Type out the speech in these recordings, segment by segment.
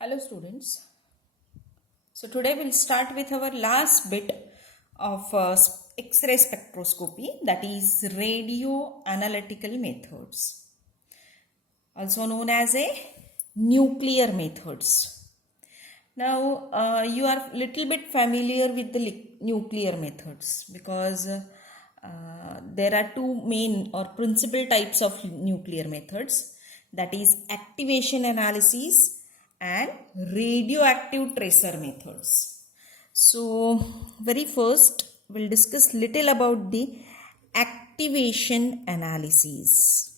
Hello students. So today we'll start with our last bit of X-ray spectroscopy, that is radio analytical methods, also known as a nuclear methods. Now you are little bit familiar with the nuclear methods because there are two main or principal types of nuclear methods, that is activation analysis and radioactive tracer methods. So very first we'll discuss little about the activation analysis.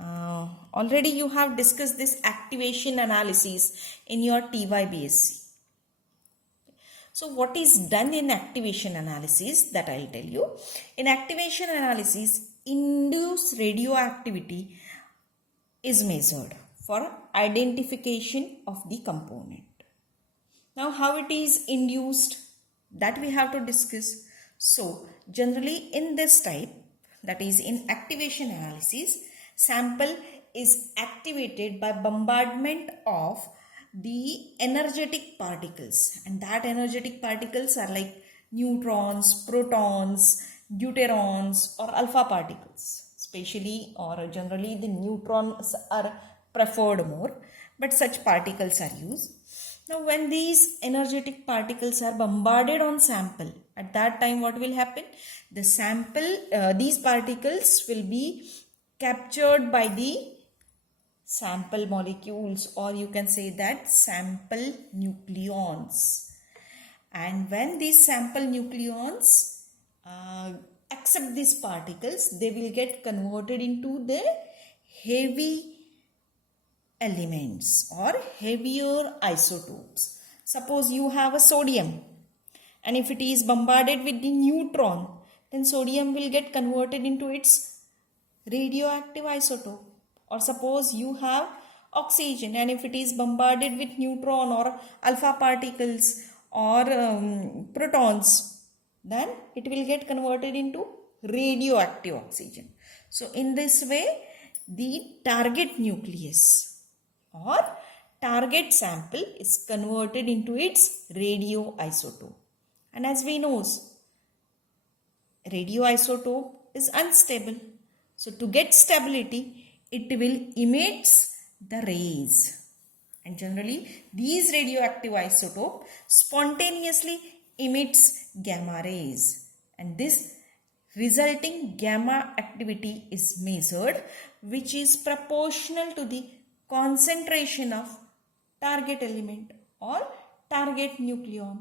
Already you have discussed this activation analysis in your TYBSc. So what is done in activation analysis, that I'll tell you. In activation analysis, induced radioactivity is measured for identification of the component. Now how it is induced, that we have to discuss. So generally in this type, that is in activation analysis, sample is activated by bombardment of the energetic particles, and that energetic particles are like neutrons, protons, deuterons or alpha particles. Especially or generally the neutrons are preferred more, but such particles are used. Now when these energetic particles are bombarded on sample, at that time what will happen? The sample, these particles will be captured by the sample molecules, or you can say that sample nucleons. And when these sample nucleons accept these particles, they will get converted into the heavy elements or heavier isotopes. Suppose you have a sodium, and if it is bombarded with the neutron, then sodium will get converted into its radioactive isotope. Or suppose you have oxygen, and if it is bombarded with neutron or alpha particles or protons, then it will get converted into radioactive oxygen. So in this way, the target nucleus or target sample is converted into its radioisotope. And as we know, radioisotope is unstable. So to get stability, it will emit the rays. And generally, these radioactive isotope spontaneously emits gamma rays. And this resulting gamma activity is measured, which is proportional to the concentration of target element or target nucleon.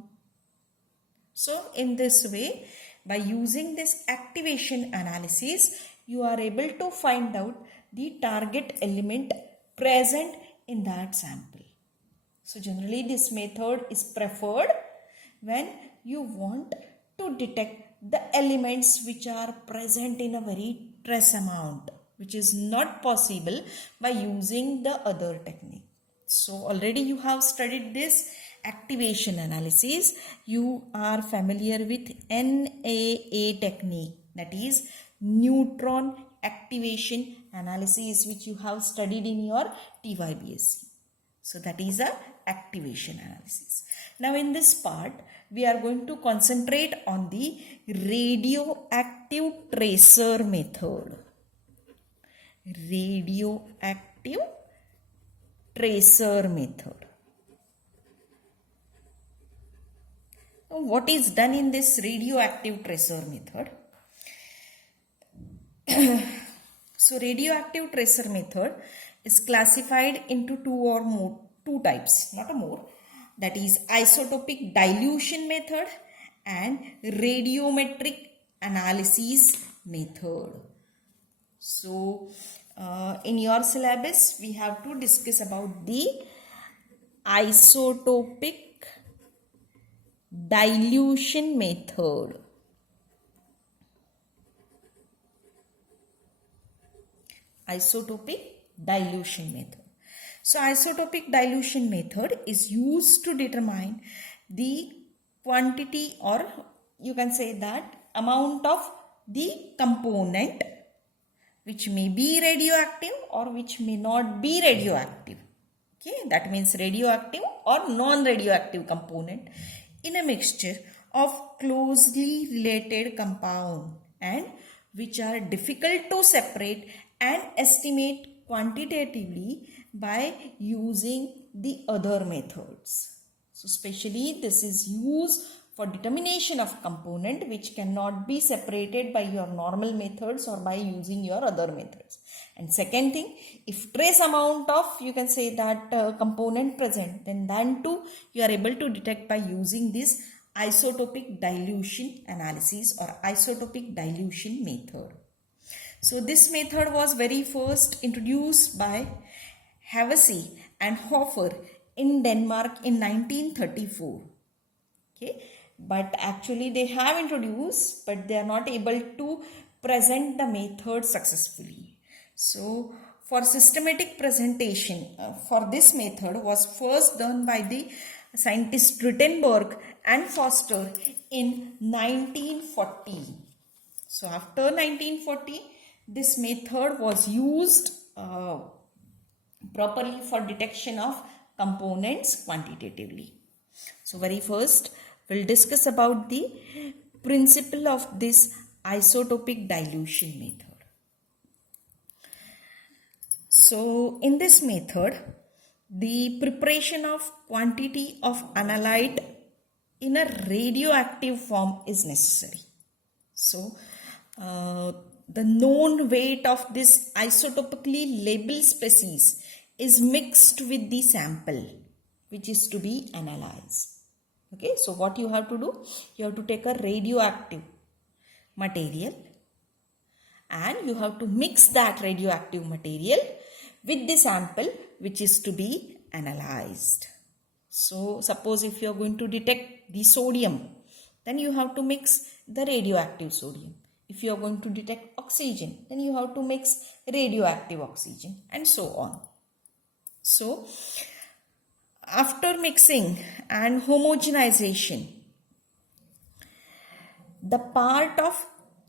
So in this way, by using this activation analysis, you are able to find out the target element present in that sample. So generally this method is preferred when you want to detect the elements which are present in a very trace amount, which is not possible by using the other technique. So already you have studied this activation analysis. You are familiar with NAA technique, that is neutron activation analysis, which you have studied in your TYBSc. So that is a activation analysis. Now in this part, we are going to concentrate on the radioactive tracer method. Radioactive tracer method. Now, what is done in this radioactive tracer method? So radioactive tracer method is classified into two types, not a more, that is isotopic dilution method and radiometric analysis method. So in your syllabus we have to discuss about the isotopic dilution method. Isotopic dilution method. So isotopic dilution method is used to determine the quantity, or you can say that amount of the component which may be radioactive or which may not be radioactive. Okay, that means radioactive or non-radioactive component in a mixture of closely related compound and which are difficult to separate and estimate quantitatively by using the other methods. So especially this is used for determination of component which cannot be separated by your normal methods or by using your other methods. And second thing, if trace amount of, you can say that component present, then too you are able to detect by using this isotopic dilution analysis or isotopic dilution method. So this method was very first introduced by Havasu and Hofer in Denmark in 1934. Okay, but actually they have introduced, but they are not able to present the method successfully. So for systematic presentation for this method was first done by the scientists Rittenberg and Foster in 1940. So after 1940, this method was used properly for detection of components quantitatively. So very first, we'll discuss about the principle of this isotopic dilution method. So in this method, the preparation of quantity of analyte in a radioactive form is necessary. So the known weight of this isotopically labeled species is mixed with the sample which is to be analyzed. Okay, so what you have to do? You have to take a radioactive material and you have to mix that radioactive material with the sample which is to be analyzed. So suppose if you are going to detect the sodium, then you have to mix the radioactive sodium. If you are going to detect oxygen, then you have to mix radioactive oxygen and so on. So after mixing and homogenization, the part of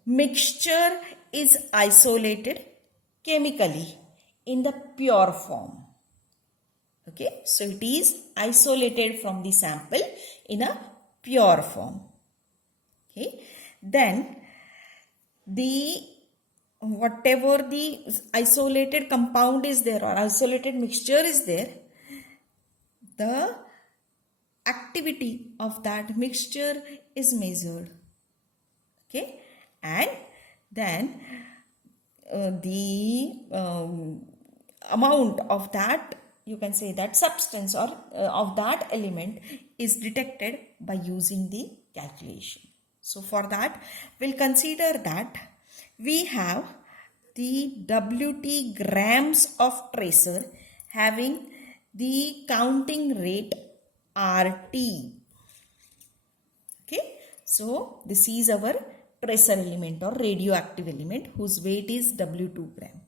mixture is isolated chemically in the pure form. Okay, so it is isolated from the sample in a pure form. Okay, then whatever the isolated compound is there or isolated mixture is there, the activity of that mixture is measured. Okay, and then the amount of that, you can say that substance or of that element is detected by using the calculation. So for that, we'll consider that we have the WT grams of tracer having the counting rate RT. Okay, so this is our tracer element or radioactive element whose weight is W2 gram.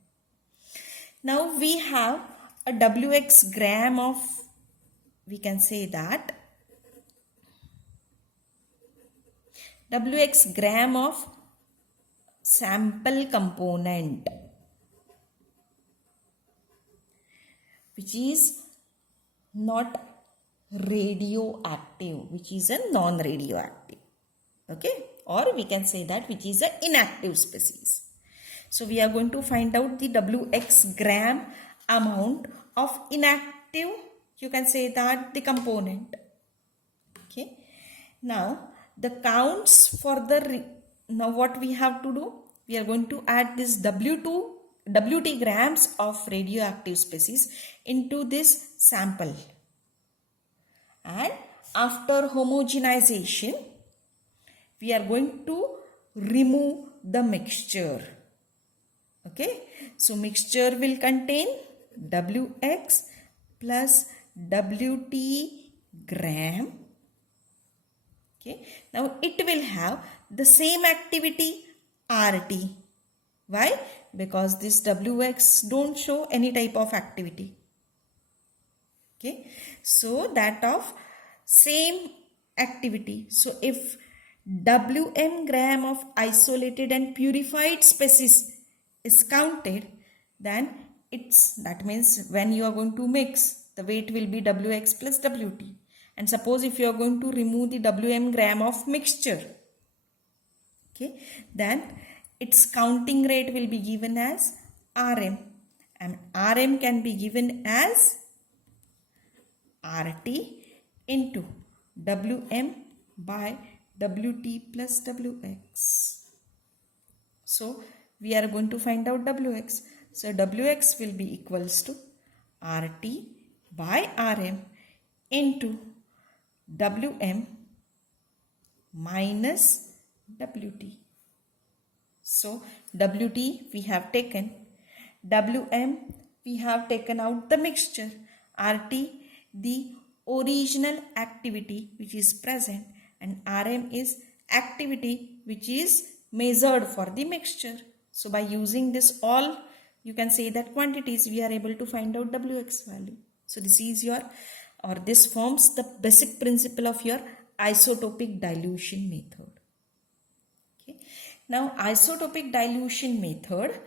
Now we have a Wx gram of, we can say that Wx gram of sample component which is not radioactive, which is a non-radioactive. Okay, or we can say that which is an inactive species. So we are going to find out the Wx gram amount of inactive, you can say that the component. Okay, now the counts for the, now what we have to do, we are going to add this WT grams of radioactive species into this sample, and after homogenization we are going to remove the mixture. Okay, so mixture will contain Wx plus Wt gram. Okay, now it will have the same activity RT. Why? Because this Wx don't show any type of activity. Okay, so that of same activity. So if Wm gram of isolated and purified species is counted, then that means when you are going to mix, the weight will be Wx plus Wt. And suppose if you are going to remove the Wm gram of mixture, okay, then its counting rate will be given as Rm, and Rm can be given as Rt into Wm by Wt plus Wx. So we are going to find out Wx. So Wx will be equals to Rt by Rm into Wm minus Wt. So Wt we have taken, Wm we have taken out the mixture, Rt the original activity which is present, and Rm is activity which is measured for the mixture. So by using this all, you can say that quantities, we are able to find out Wx value. So this is this forms the basic principle of your isotopic dilution method. Okay. Now isotopic dilution method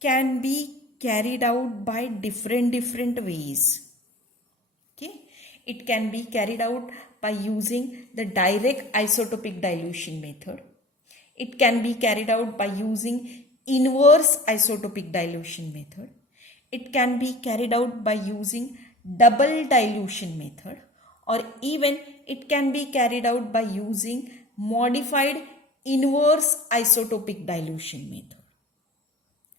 can be carried out by different ways. Okay. It can be carried out by using the direct isotopic dilution method. It can be carried out by using inverse isotopic dilution method. It can be carried out by using double dilution method, or even it can be carried out by using modified inverse isotopic dilution method.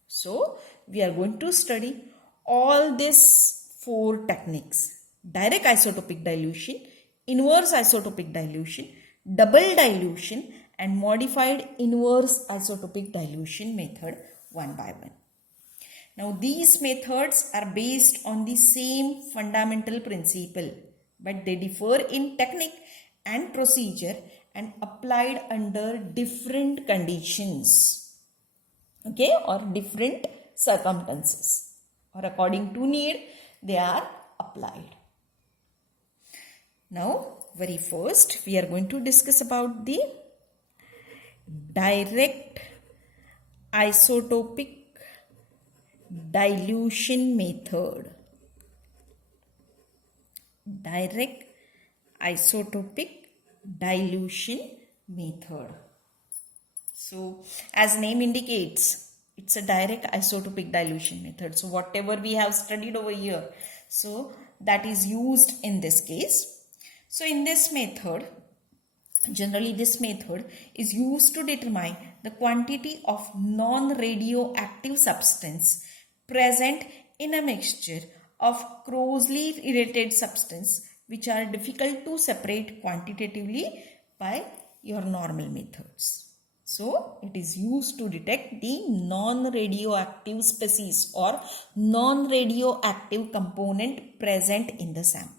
So we are going to study all these 4 techniques: direct isotopic dilution, inverse isotopic dilution, double dilution, and modified inverse isotopic dilution method one by one. Now these methods are based on the same fundamental principle, but they differ in technique and procedure and applied under different conditions, okay, or different circumstances, or according to need they are applied. Now very first we are going to discuss about the direct isotopic dilution method. Direct isotopic dilution method. So as name indicates, it's a direct isotopic dilution method. So whatever we have studied over here, so that is used in this case. So in this method, generally this method is used to determine the quantity of non-radioactive substance present in a mixture of closely related substance which are difficult to separate quantitatively by your normal methods. So it is used to detect the non-radioactive species or non-radioactive component present in the sample.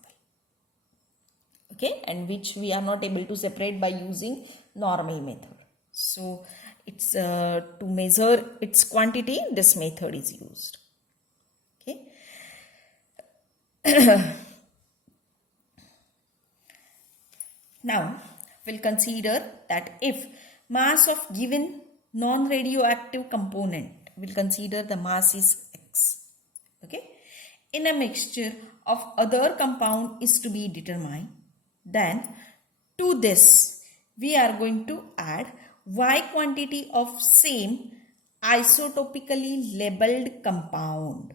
Okay, and which we are not able to separate by using normal method. So it's to measure its quantity, this method is used. Okay. Now we'll consider that if mass of given non-radioactive component, we'll consider the mass is X. Okay. In a mixture of other compound is to be determined, then to this we are going to add Y quantity of same isotopically labeled compound.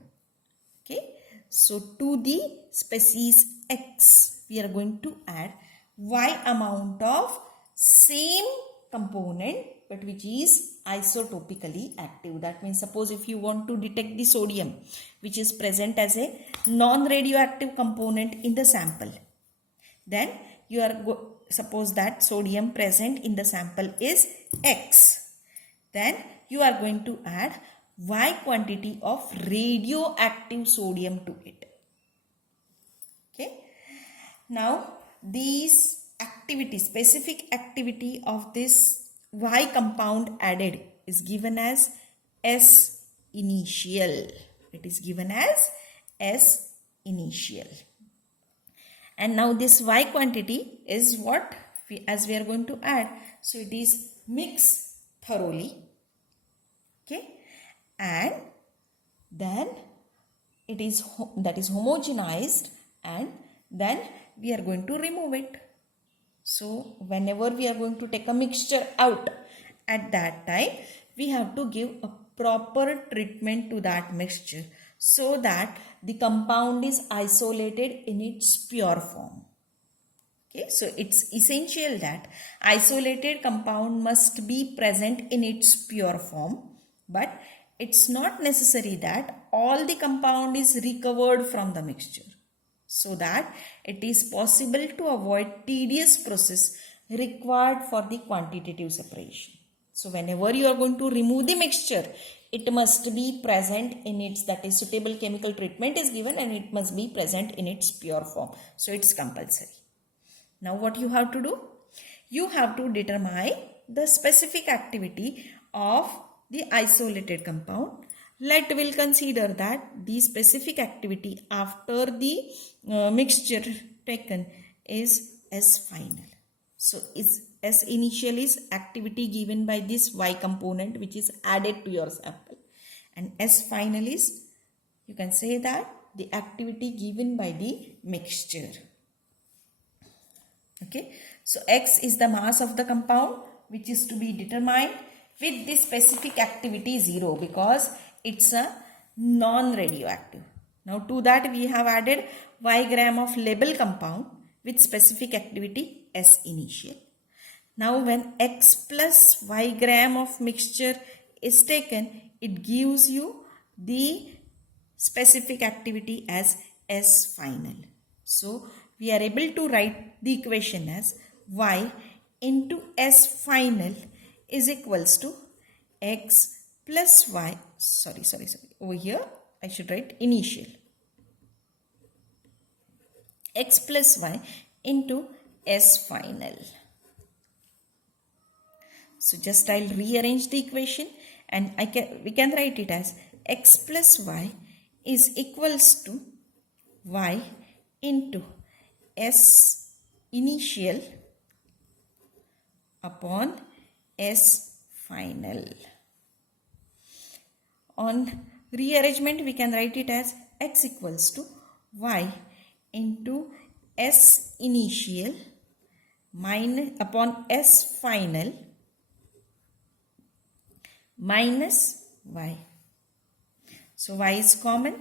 Okay. So to the species X we are going to add Y amount of same component but which is isotopically active. That means suppose if you want to detect the sodium which is present as a non-radioactive component in the sample, then you are suppose that sodium present in the sample is X, then you are going to add Y quantity of radioactive sodium to it. Okay. Now these activity, specific activity of this Y compound added is given as S initial. It is given as S initial. And now this Y quantity is what as we are going to add. So it is mix thoroughly. Okay, and then it is that is homogenized, and then we are going to remove it. So whenever we are going to take a mixture out, at that time we have to give a proper treatment to that mixture so that the compound is isolated in its pure form. Okay, so it's essential that isolated compound must be present in its pure form, but it's not necessary that all the compound is recovered from the mixture, so that it is possible to avoid tedious process required for the quantitative separation. So whenever you are going to remove the mixture, it must be present in its, that is suitable chemical treatment is given, and it must be present in its pure form. So it's compulsory. Now what you have to do? You have to determine the specific activity of the isolated compound. Let will consider that the specific activity after the mixture taken is S final. So is S initial is activity given by this Y component which is added to your sample, and S final is, you can say that, the activity given by the mixture. Okay, so X is the mass of the compound which is to be determined with the specific activity 0 because it's a non-radioactive. Now to that we have added Y gram of label compound with specific activity S initial. Now when X plus Y gram of mixture is taken, it gives you the specific activity as S final. So we are able to write the equation as Y into S final is equals to X plus Y, sorry, over here I should write initial, X plus Y into S final. So just I'll rearrange the equation, and we can write it as X plus Y is equals to Y into S initial upon S final. On rearrangement we can write it as X equals to Y into S initial minus upon S final minus Y. So Y is common.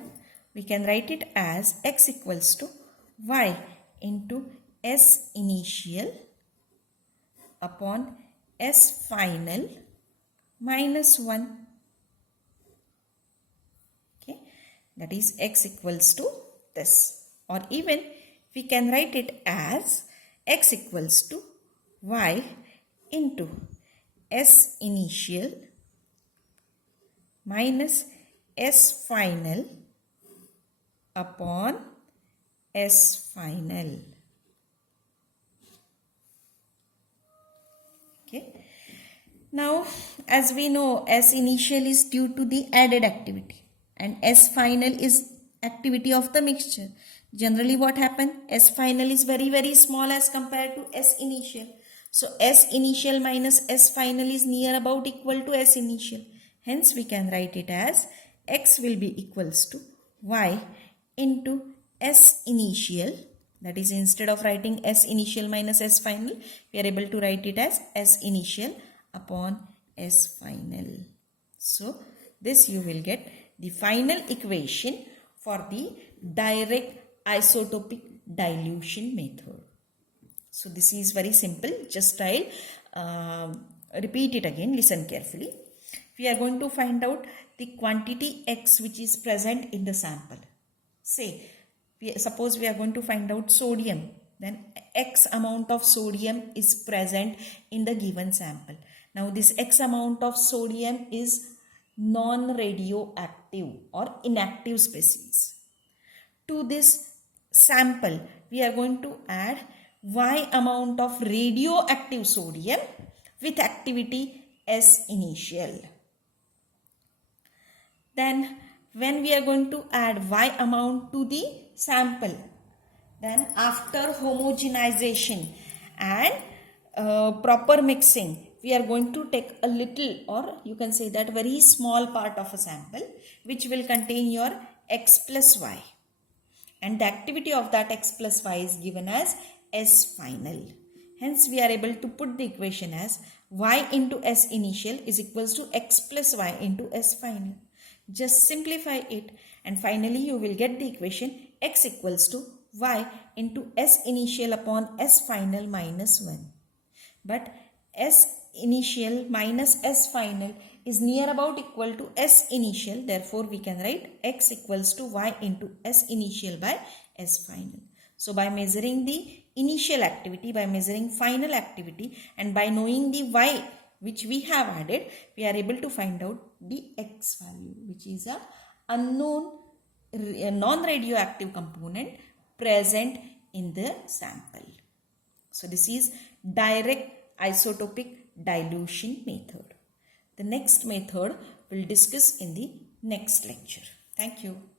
We can write it as X equals to Y into S initial upon S final minus 1. Okay, that is X equals to this. Or even we can write it as X equals to Y into S initial minus S final upon S final. Okay. Now as we know, S initial is due to the added activity and S final is activity of the mixture. Generally what happens? S final is very small as compared to S initial. So S initial minus S final is near about equal to S initial. Hence we can write it as X will be equals to Y into S initial. That is, instead of writing S initial minus S final, we are able to write it as S initial upon S final. So this you will get the final equation for the direct isotopic dilution method. So this is very simple. Just I'll repeat it again. Listen carefully. We are going to find out the quantity X which is present in the sample. Say, suppose we are going to find out sodium. Then X amount of sodium is present in the given sample. Now this X amount of sodium is non-radioactive or inactive species. To this sample, we are going to add Y amount of radioactive sodium with activity S initial. Then when we are going to add Y amount to the sample, then after homogenization and proper mixing, we are going to take a little, or you can say that very small part of a sample which will contain your x plus y, and the activity of that x plus y is given as S final. Hence we are able to put the equation as y into S initial is equals to x plus y into S final. Just simplify it and finally you will get the equation x equals to y into S initial upon S final minus 1. But S initial minus S final is near about equal to S initial. Therefore, we can write x equals to y into S initial by S final. So, by measuring the initial activity, by measuring final activity, and by knowing the y which we have added, we are able to find out the x value, which is a unknown non-radioactive component present in the sample. So, this is direct isotopic dilution method. The next method we'll discuss in the next lecture. Thank you.